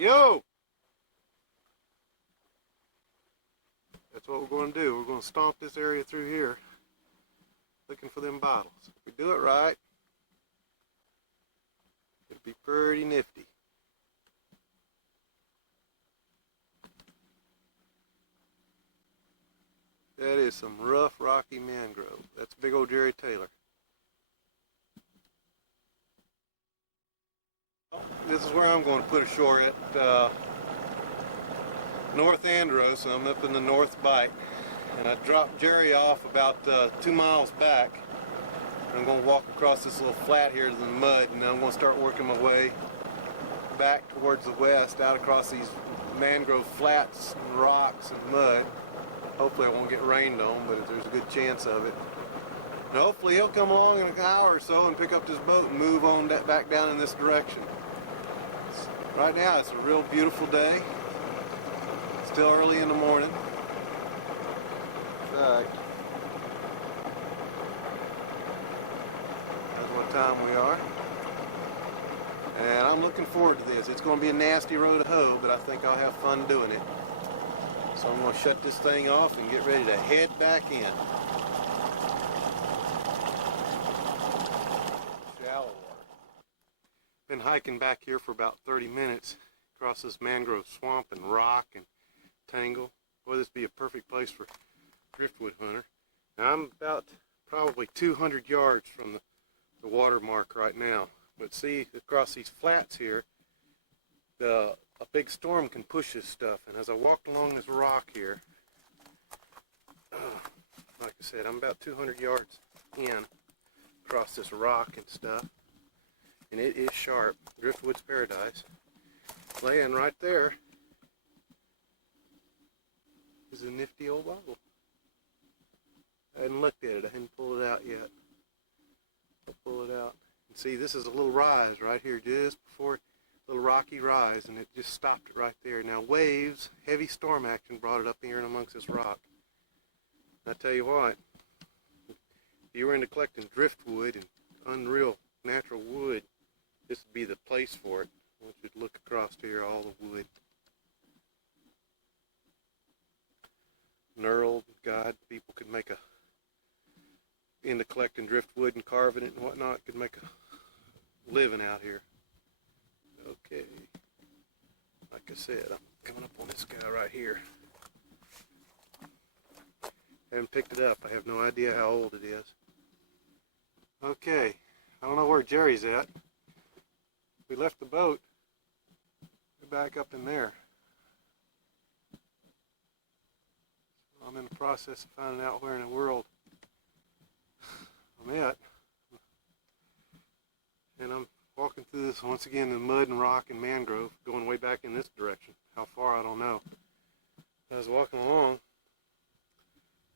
Yo! That's what we're going to do. We're going to stomp this area through here, looking for them bottles. If we do it right, it'd be pretty nifty. That is some rough, rocky mangrove. That's big old Jerry Taylor. This is where I'm going to put ashore at North Andros. I'm up in the North Bight. And I dropped Jerry off about 2 miles back. And I'm going to walk across this little flat here to the mud, and I'm going to start working my way back towards the west, out across these mangrove flats and rocks and mud. Hopefully I won't get rained on, but there's a good chance of it. And hopefully he'll come along in an hour or so and pick up this boat and move on back down in this direction. Right now it's a real beautiful day. Still early in the morning. In fact, that's what time we are. And I'm looking forward to this. It's going to be a nasty row to hoe, but I think I'll have fun doing it. So I'm going to shut this thing off and get ready to head back in. Shallow water. Been hiking back here for about 30 minutes across this mangrove swamp and rock and tangle. Boy, this would be a perfect place for driftwood hunter. Now I'm about probably 200 yards from the water mark right now. But see, across these flats here, a big storm can push this stuff. And as I walked along this rock here, like I said, I'm about 200 yards in across this rock and stuff. And it is sharp. Driftwood's paradise. Laying right there is a nifty old bottle. I hadn't looked at it. I hadn't pulled it out yet. I'll pull it out. And see, this is a little rise right here, just before it, a little rocky rise, and it just stopped it right there. Now waves, heavy storm action brought it up here and amongst this rock. And I tell you what, if you were into collecting driftwood and unreal natural wood, this would be the place for it. I want you to look across here, all the wood. Knurled, God, people could make into collecting driftwood and carving it and whatnot, could make a living out here. Okay, like I said, I'm coming up on this guy right here. Haven't picked it up. I have no idea how old it is. Okay, I don't know where Jerry's at. We left the boat. We're back up in there. So I'm in the process of finding out where in the world I'm at. And I'm walking through this once again in mud and rock and mangrove, going way back in this direction. How far, I don't know. As I was walking along,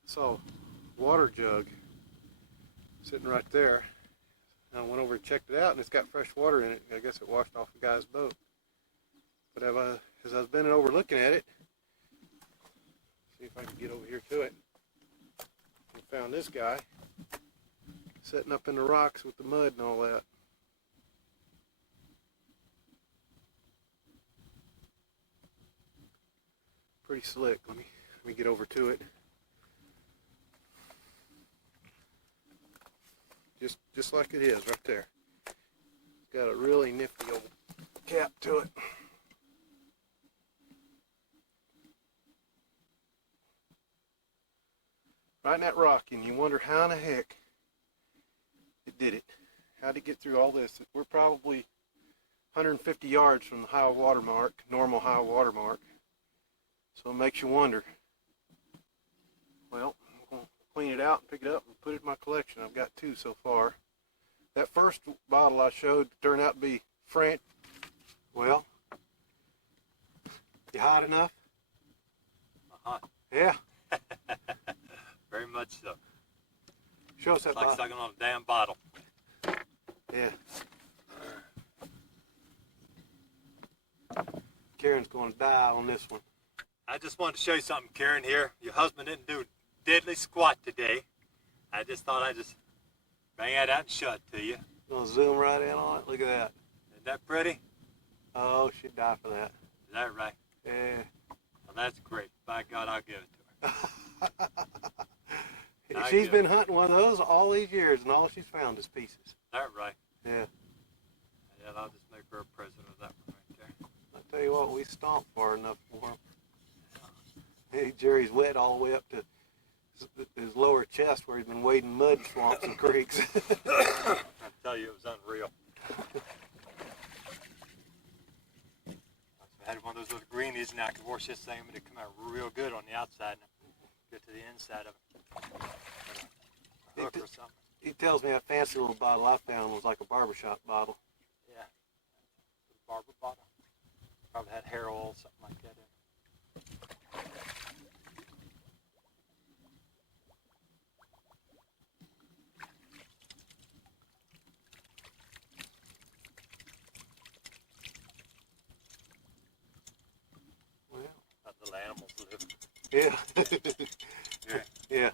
I saw a water jug sitting right there. And I went over and checked it out, and it's got fresh water in it. I guess it washed off a guy's boat. But as I was bending over looking at it, see if I can get over here to it, and found this guy sitting up in the rocks with the mud and all that. Pretty slick. Let me get over to it. Just like it is right there. It's got a really nifty old cap to it. Right in that rock, and you wonder how in the heck it did it. How'd it get through all this? We're probably 150 yards from the high water mark, normal high water mark. So it makes you wonder. Well, I'm going to clean it out and pick it up and put it in my collection. I've got 2 so far. That first bottle I showed turned out to be French. Well, you hot enough? Hot. Yeah. Very much so. Show us that like bottle. Sucking on a damn bottle. Yeah. Karen's going to die on this one. I just wanted to show you something, Karen, here. Your husband didn't do diddly squat today. I just thought I'd just bang that out and show it to you. Gonna zoom right in on it. Look at that. Isn't that pretty? Oh, she'd die for that. that right? Yeah. Well, that's great. By God, I'll give it to her. She's been hunting one of those all these years, and all she's found is pieces. That right? Yeah. Yeah, I'll just make her a present of that one right there. I tell you what, we stomped far enough for him. Hey, Jerry's wet all the way up to his lower chest where he's been wading mud swamps and creeks. I tell you, it was unreal. I had one of those little greenies, and I could wash this thing, but it come out real good on the outside and get to the inside of it. A hook or something. He tells me that fancy little bottle I found was like a barbershop bottle. Yeah. Barber bottle. Probably had hair oil, something like that in it. Little animals live. Yeah. Yeah. Yeah.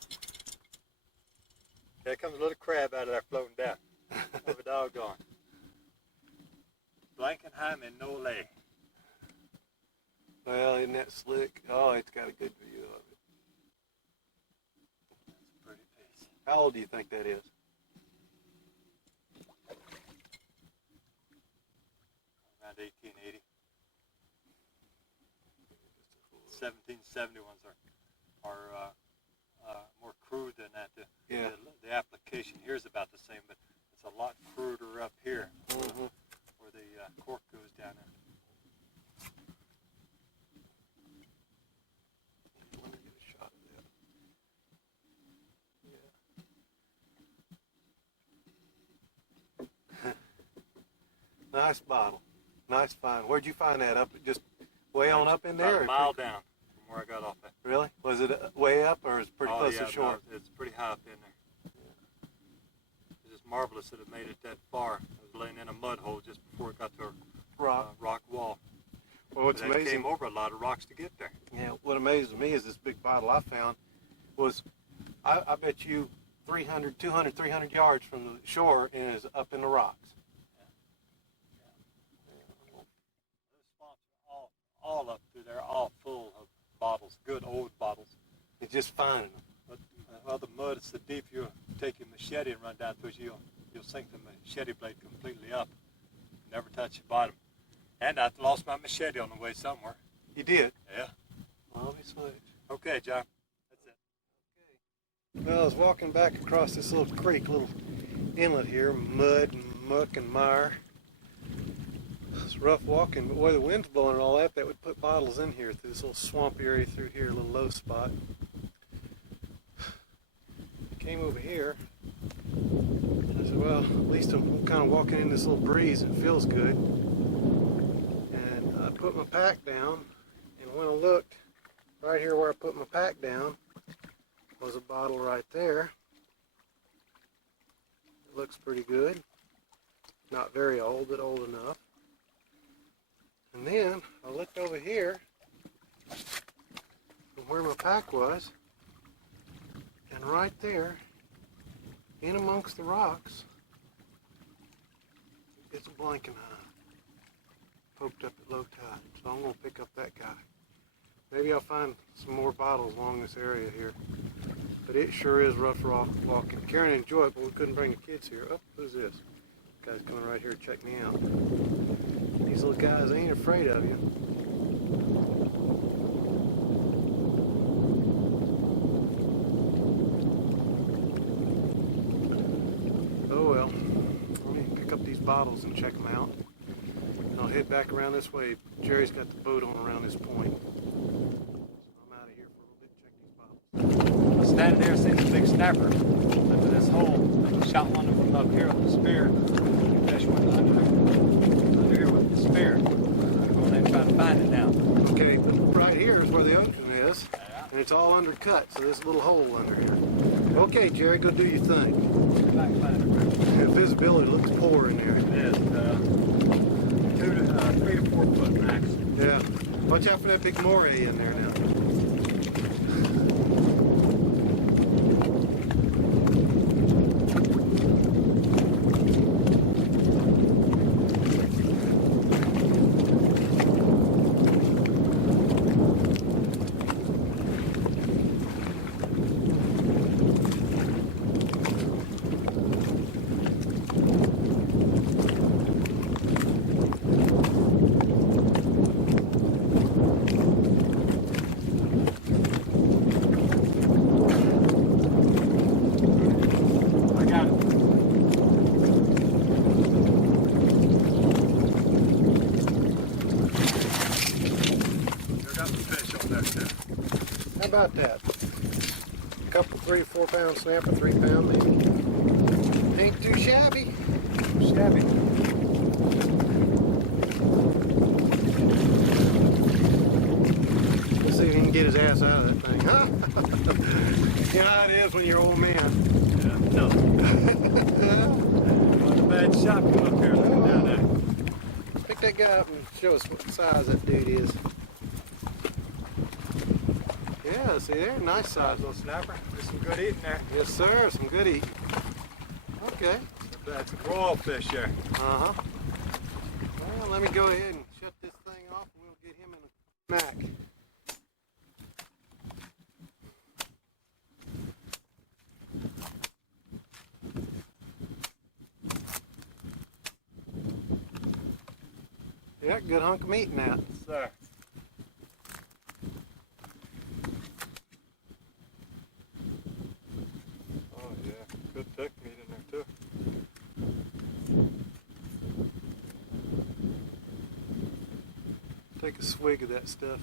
There comes a little crab out of there floating down. Of a doggone. Blankenheim and no lay. Well, isn't that slick? Oh, it's got a good view of it. That's a pretty piece. How old do you think that is? Around 1880. 1770 ones are more crude than that. The application here is about the same, but it's a lot cruder up here where the cork goes down in. Let me get a shot of that. Yeah. Nice bottle. Nice find. Where'd you find that? Up just way on up in there? About a mile down from where I got off at. Really? Was it way up or is it pretty close to shore? No, it's pretty high up in there. It's just marvelous that it made it that far. I was laying in a mud hole just before it got to a rock wall. Well, what's amazing, it came over a lot of rocks to get there. Yeah, what amazes me is this big bottle I found was, I bet you 300, 200, 300 yards from the shore and is up in the rocks. Those swamps are all up through there, all full of bottles, good old bottles. It's just finding them. But the mud is so deep, you'll take your machete and run down through it, you'll sink the machete blade completely up. Never touch the bottom. And I lost my machete on the way somewhere. You did? Yeah. Obviously. Okay, John. That's it. Okay. Well, I was walking back across this little creek, little inlet here, mud and muck and mire. It's rough walking, but where the wind's blowing and all that, that would put bottles in here through this little swamp area through here, a little low spot. Came over here. I said, well, at least I'm kind of walking in this little breeze. It feels good. And I put my pack down, and when I looked, right here where I put my pack down was a bottle right there. It looks pretty good. Not very old, but old enough. And then I looked over here from where my pack was, and right there, in amongst the rocks, it's a Blankenheim, poked up at low tide. So I'm going to pick up that guy. Maybe I'll find some more bottles along this area here. But it sure is rough rock walking. Karen enjoyed it, but we couldn't bring the kids here. Oh, who's this? Guy's coming right here to check me out. These little guys ain't afraid of you. Oh well, let me pick up these bottles and check them out. And I'll head back around this way. Jerry's got the boat on around this point. So I'm out of here for a little bit to check these bottles. I was standing there seeing a big snapper under this hole. I shot one of them up here with the spear. The fish went under here with the spear. I'm going in trying to find it now. Okay, but right here is where the ocean is, and it's all undercut, so there's a little hole under here. Okay, Jerry, go do your thing. Yeah, visibility looks poor in there. It is 3 to 4 foot max. Yeah. Watch out for that big moray in there now. about that? A couple 3 or 4 pound snapper, 3 pound maybe. Ain't too shabby. Shabby. Let's see if he can get his ass out of that thing, huh? You know how it is when you're old man. Yeah, no. Not a bad shot come up here. Look down there. Pick that guy up and show us what size that dude is. Yeah, see there, nice size. Little snapper. There's some good eating there. Yes, sir, some good eating. Okay. That's a royal fish there. Uh-huh. Well, let me go ahead and shut this thing off and we'll get him in a smack. Yeah, good hunk of meat in that. Sir. Oh yeah, good thick meat in there too. Take a swig of that stuff.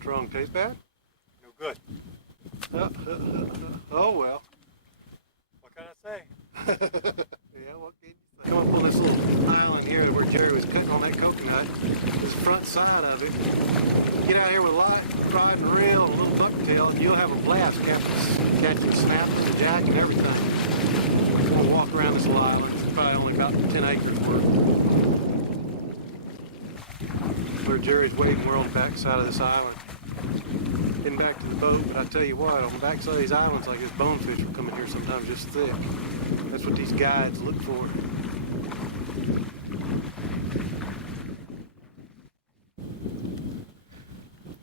Strong, taste bad? No good. Oh well. What can I say? Yeah, what can you say? Come up on this little island here where Jerry was cutting on that coconut. This front side of it. Get out here with a light, rod and reel, and a little bucktail, and you'll have a blast catching snappers and jack and everything. We're going to walk around this little island. It's probably only about 10 acres worth. Where Jerry's waiting, we're on the back side of this island. Heading back to the boat, but I tell you what, on the back side of these islands like this, bonefish will come in here sometimes just thick. That's what these guides look for.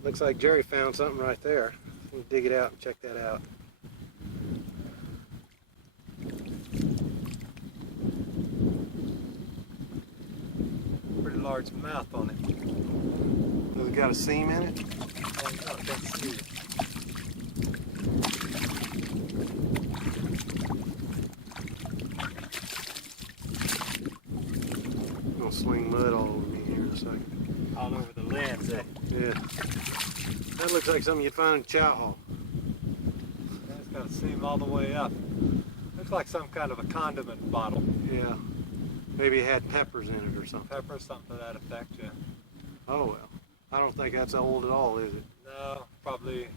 Looks like Jerry found something right there. We'll dig it out and check that out. Pretty large mouth on it. Has it got a seam in it? Oh no, that's sweet. I'm gonna sling mud all over me here in a second. All over the lens, eh? Yeah. That looks like something you'd find in chow hall. It's got a seam all the way up. Looks like some kind of a condiment bottle. Yeah. Maybe it had peppers in it or something. Pepper, something to that effect, yeah. Oh well. I don't think that's old at all, is it? No, probably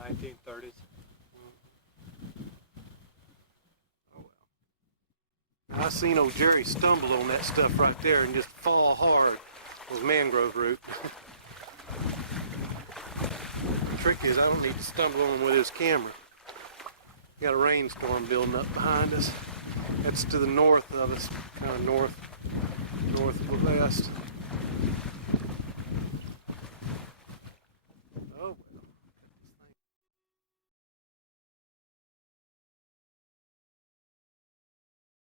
1930s. Oh well. I seen old Jerry stumble on that stuff right there and just fall hard. Those mangrove root. The trick is I don't need to stumble on him with his camera. Got a rainstorm building up behind us. That's to the north of us, kind of northwest.